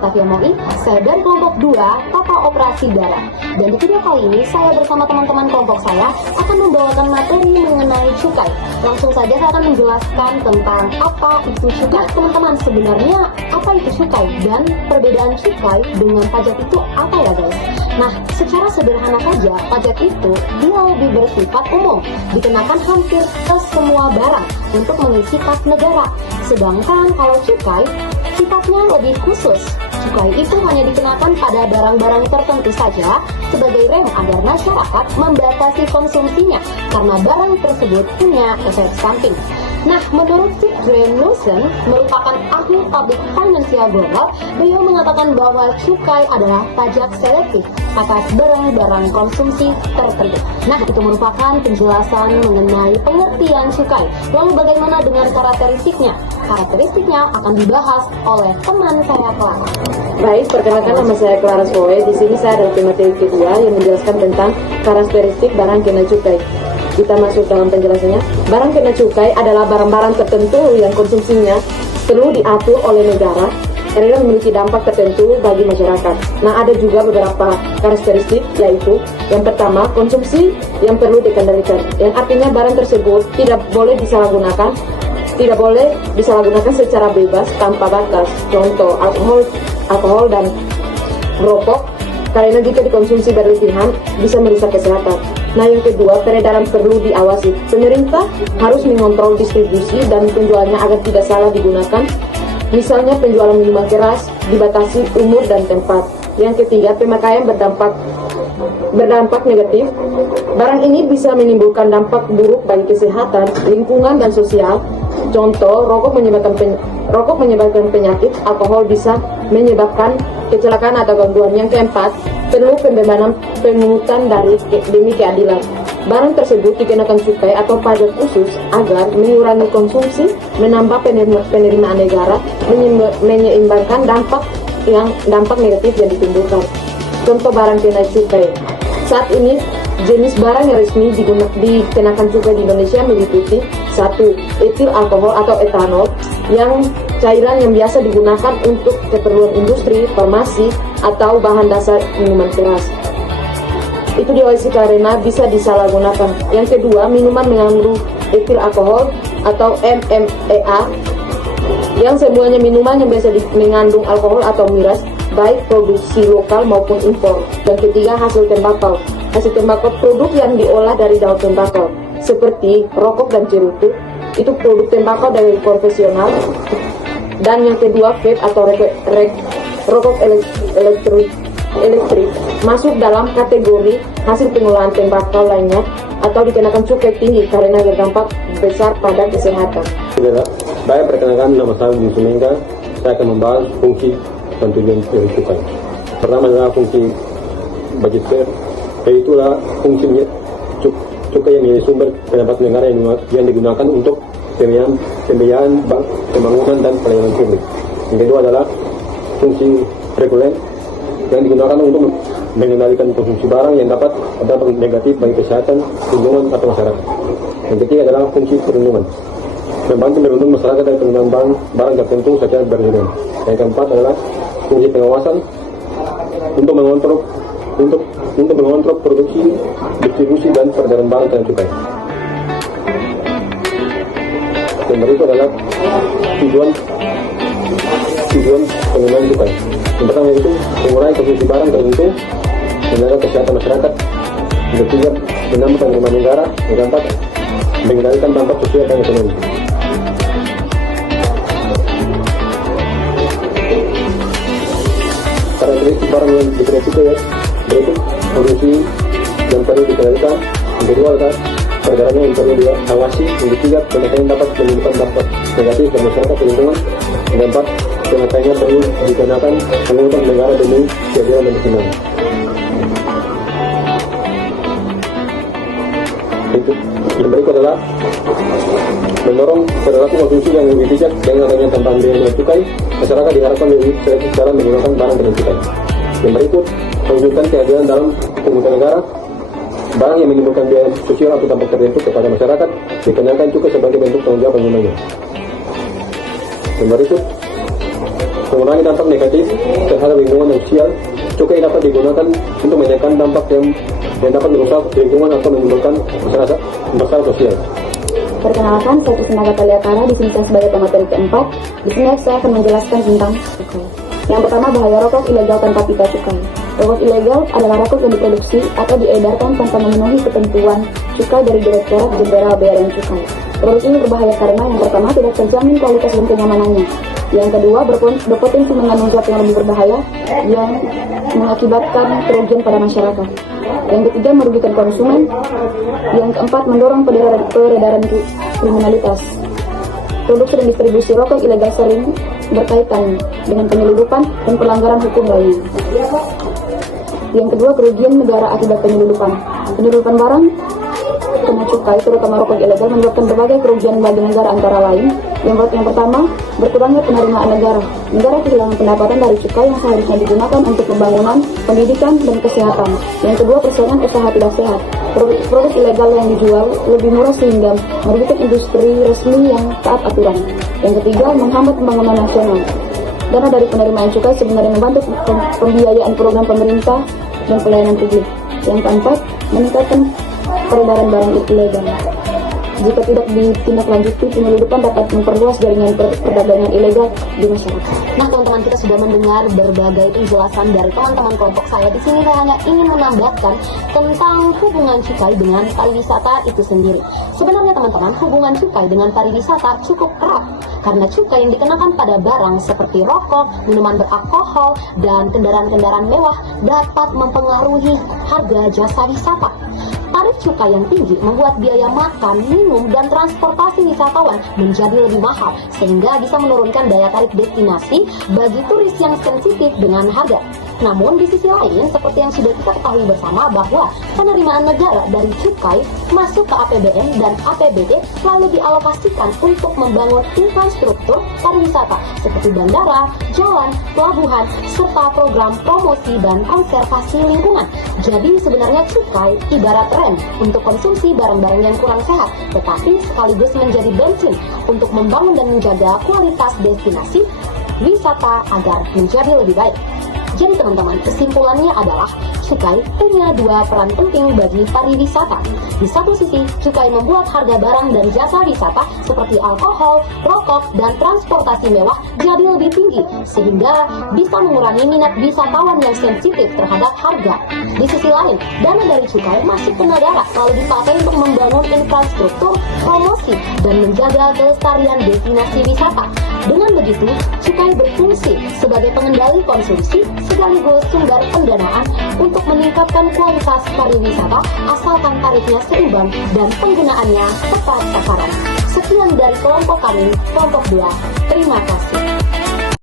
Octavia Moi, saya dari kelompok 2 Tata Operasi Barang. Dan di video kali ini saya bersama teman-teman kelompok saya akan membawakan materi mengenai cukai. Langsung saja saya akan menjelaskan tentang apa itu cukai. Teman-teman, sebenarnya apa itu cukai dan perbedaan cukai dengan pajak itu apa ya guys? Nah, secara sederhana saja, pajak itu dia lebih bersifat umum, dikenakan hampir ke semua barang untuk mengisi kas negara. Sedangkan kalau cukai, sifatnya lebih khusus. Cukai itu hanya dikenakan pada barang-barang tertentu saja sebagai rem agar masyarakat membatasi konsumsinya karena barang tersebut punya efek samping. Nah, menurut Sid Graham-Knudsen, merupakan ahli public financial global, beliau mengatakan bahwa cukai adalah pajak selektif atas barang-barang konsumsi tertentu. Nah, itu merupakan penjelasan mengenai pengertian cukai. Lalu bagaimana dengan karakteristiknya? Karakteristiknya akan dibahas oleh teman saya Clara. Baik, perkenalkan nama saya Clara Soe. Di sini saya adalah pemateri kedua yang menjelaskan tentang karakteristik barang kena cukai. Kita masuk dalam penjelasannya. Barang kena cukai adalah barang-barang tertentu yang konsumsinya perlu diatur oleh negara karena memiliki dampak tertentu bagi masyarakat. Nah, ada juga beberapa karakteristik, yaitu yang pertama, konsumsi yang perlu dikendalikan, yang artinya barang tersebut tidak boleh disalahgunakan secara bebas tanpa batas. Contoh, alkohol dan rokok, karena jika dikonsumsi berlebihan bisa merusak kesehatan. Nah, yang kedua, peredaran perlu diawasi. Pemerintah harus mengontrol distribusi dan penjualnya agar tidak salah digunakan. Misalnya penjualan minuman keras, dibatasi umur dan tempat. Yang ketiga, pemakaian berdampak negatif. Barang ini bisa menimbulkan dampak buruk bagi kesehatan, lingkungan, dan sosial. Contoh, rokok menyebabkan penyakit, alkohol bisa menyebabkan kecelakaan atau gangguan. Yang keempat, perlu pembebanan pungutan demi keadilan. Barang tersebut dikenakan cukai atau pajak khusus agar mengurangi konsumsi, menambah penerimaan negara, menyeimbangkan dampak negatif yang ditimbulkan. Contoh barang kena cukai. Saat ini jenis barang yang resmi dikenakan cukai di Indonesia meliputi 1. Etil alkohol atau etanol, yang cairan yang biasa digunakan untuk keperluan industri, farmasi, atau bahan dasar minuman keras. Itu diawasi karena bisa disalahgunakan. Yang kedua, minuman mengandung etil alkohol atau MMA, yang semuanya minuman yang biasa mengandung alkohol atau miras, baik produksi lokal maupun impor. Yang ketiga, hasil tembakau. Hasil tembakau, produk yang diolah dari daun tembakau, seperti rokok dan cerutu, itu produk tembakau dari konvensional. Dan yang kedua, vape atau rokok elektrik masuk dalam kategori hasil pengolahan tembakau lainnya atau dikenakan cukai tinggi karena berdampak besar pada kesehatan. Baik, perkenalkan, nama saya Budi Sumengga. Saya akan membahas fungsi dan tujuan dari cukai. Pertama adalah fungsi budget fair, yaitulah fungsinya cukai yang menjadi sumber pendapatan negara yang digunakan untuk pembiayaan pembangunan dan pelayanan publik. Yang kedua adalah fungsi reguler, yang digunakan untuk mengendalikan konsumsi barang yang dapat berdampak negatif bagi kesehatan, lingkungan, atau masyarakat. Yang ketiga adalah fungsi perlindungan, membantu melindungi masyarakat dari penggunaan barang tertentu secara berlebihan. Yang keempat adalah fungsi pengawasan untuk mengontrol produksi, distribusi, dan peredaran barang kena cukai. Dan berikut adalah tujuan penggunaan cukai. Yang pertama yaitu mengurangi konsumsi barang tertentu, menjaga kesehatan masyarakat. Yang ketiga, menambah penerimaan negara. Yang keempat, mengendalikan dampak sosial dan ekonomi. Karakteristik barang yang dikena cukai berikut: konsumsi yang perlu dikendalikan. Yang kedua adalah peredarannya yang perlu diawasi. Yang ketiga, pemakaian dapat menimbulkan dampak negatif bagi masyarakat dan lingkungan. Yang keempat, pemakaiannya perlu dikenakan pungutan negara demi keadilan dan kebenaran. Yang berikut adalah mendorong perilaku konsumsi yang lebih bijak dengan adanya tambahan biaya kena cukai. Masyarakat diharapkan lebih selektif dalam menggunakan barang kena cukai. Yang berikut, mewujudkan keadilan dalam pungutan negara. Barang yang menimbulkan biaya sosial atau dampak tertentu kepada masyarakat dikenakan cukai sebagai bentuk tanggung jawab penggunanya. Yang berikut, mengurangi dampak negatif terhadap lingkungan dan sosial. Cukai dapat digunakan untuk menekan dampak yang dapat merusak lingkungan atau menimbulkan masalah sosial. Perkenalkan, saya Kusnaka Taliakara, di sini saya sebagai pemateri keempat. Di sini saya akan menjelaskan tentang cukai. Yang pertama, bahaya rokok ilegal tanpa pita cukai. Rokok ilegal adalah rokok yang diproduksi atau diedarkan tanpa memenuhi ketentuan cukai dari Direktorat Jenderal Bea dan Cukai. Produk ini berbahaya karena yang pertama, tidak terjamin kualitas dan kenyamanannya. Yang kedua, berpotensi mengandung zat yang lebih berbahaya yang mengakibatkan kerugian pada masyarakat. Yang ketiga, merugikan konsumen. Yang keempat, mendorong peredaran kriminalitas. Produksi dan distribusi rokok ilegal sering berkaitan dengan penyelundupan dan pelanggaran hukum lainnya. Yang kedua, kerugian negara akibat penyelundupan. Penyelundupan barang kena cukai, terutama rokok ilegal, menyebabkan berbagai kerugian bagi negara, antara lain yang pertama, berkurangnya penerimaan negara. Negara kehilangan pendapatan dari cukai yang seharusnya digunakan untuk pembangunan, pendidikan, dan kesehatan. Yang kedua, persaingan usaha tidak sehat. Produk ilegal yang dijual lebih murah sehingga merugikan industri resmi yang taat aturan. Yang ketiga, menghambat pembangunan nasional. Dana dari penerimaan cukai sebenarnya membantu pembiayaan program pemerintah dan pelayanan publik. Yang keempat, meningkatkan peredaran barang ilegal. Jika tidak ditindaklanjuti, penyelundupan dapat memperluas jaringan perdagangan ilegal di masyarakat. Nah, teman-teman, kita sudah mendengar berbagai penjelasan dari teman-teman kelompok saya. Di sini saya hanya ingin menambahkan tentang hubungan cukai dengan pariwisata itu sendiri. Sebenarnya teman-teman, hubungan cukai dengan pariwisata cukup erat karena cukai yang dikenakan pada barang seperti rokok, minuman beralkohol, dan kendaraan-kendaraan mewah dapat mempengaruhi harga jasa wisata. Tarif cukai yang tinggi membuat biaya makan, minum, dan transportasi wisatawan menjadi lebih mahal, sehingga bisa menurunkan daya tarik destinasi bagi turis yang sensitif dengan harga. Namun di sisi lain, seperti yang sudah kita ketahui bersama bahwa penerimaan negara dari cukai masuk ke APBN dan APBD lalu dialokasikan untuk membangun infrastruktur pariwisata seperti bandara, jalan, pelabuhan, serta program promosi dan konservasi lingkungan. Jadi sebenarnya cukai ibarat rem untuk konsumsi barang-barang yang kurang sehat, tetapi sekaligus menjadi bensin untuk membangun dan menjaga kualitas destinasi wisata agar menjadi lebih baik. Jadi teman-teman, kesimpulannya adalah cukai punya dua peran penting bagi pariwisata. Di satu sisi, cukai membuat harga barang dan jasa wisata seperti alkohol, rokok, dan transportasi mewah jadi lebih tinggi, sehingga bisa mengurangi minat wisatawan yang sensitif terhadap harga. Di sisi lain, dana dari cukai masuk ke negara lalu dipakai untuk membangun infrastruktur, promosi, dan menjaga kelestarian destinasi wisata. Dengan begitu, cukai berfungsi sebagai pengendali konsumsi sekaligus sumber pendanaan untuk meningkatkan kualitas pariwisata asalkan tarifnya seimbang dan penggunaannya tepat sasaran. Sekian dari kelompok kami, kelompok 2. Terima kasih.